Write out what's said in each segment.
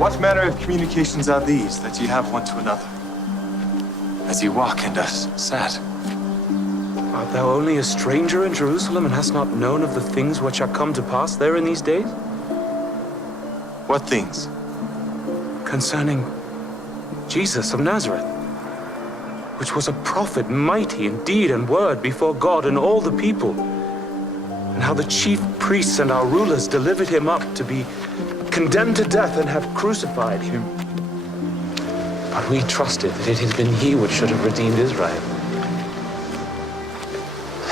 What manner of communications are these that ye have one to another, as ye walk and are sad? Art thou only a stranger in Jerusalem, and hast not known of the things which are come to pass there in these days? What things? Concerning Jesus of Nazareth, which was a prophet, mighty in deed and word before God and all the people, and how the chief priests and our rulers delivered him up to be condemned to death and have crucified him. But we trusted that it had been he which should have redeemed Israel.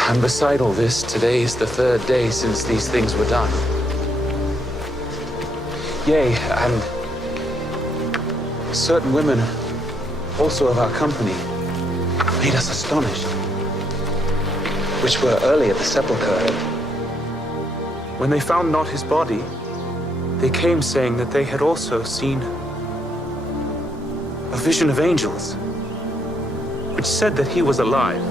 And beside all this, today is the third day since these things were done. Yea, and certain women also of our company made us astonished, which were early at the sepulchre. When they found not his body, they came saying that they had also seen a vision of angels, which said that he was alive.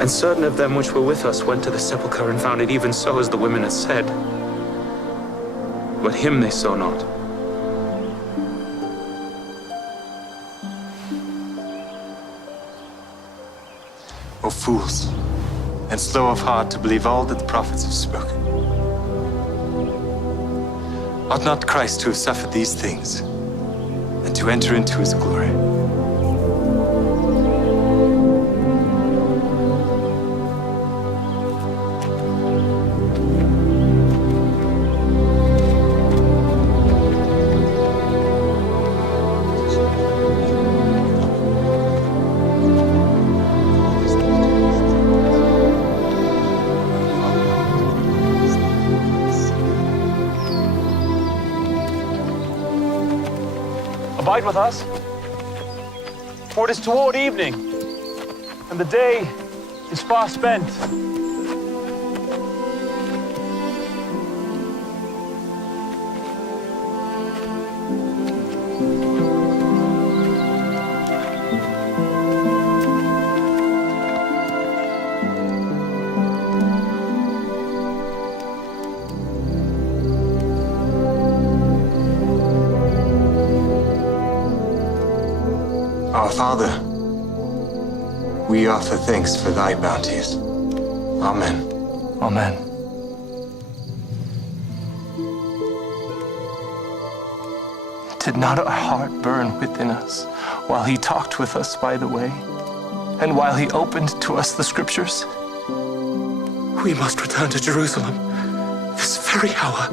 And certain of them which were with us went to the sepulchre and found it even so as the women had said. But him they saw not. O fools, and slow of heart to believe all that the prophets have spoken. Ought not Christ to have suffered these things, and to enter into his glory? Abide with us, for it is toward evening, and the day is far spent. Our Father, we offer thanks for thy bounties. Amen. Amen. Did not our heart burn within us while he talked with us by the way, and while he opened to us the scriptures? We must return to Jerusalem this very hour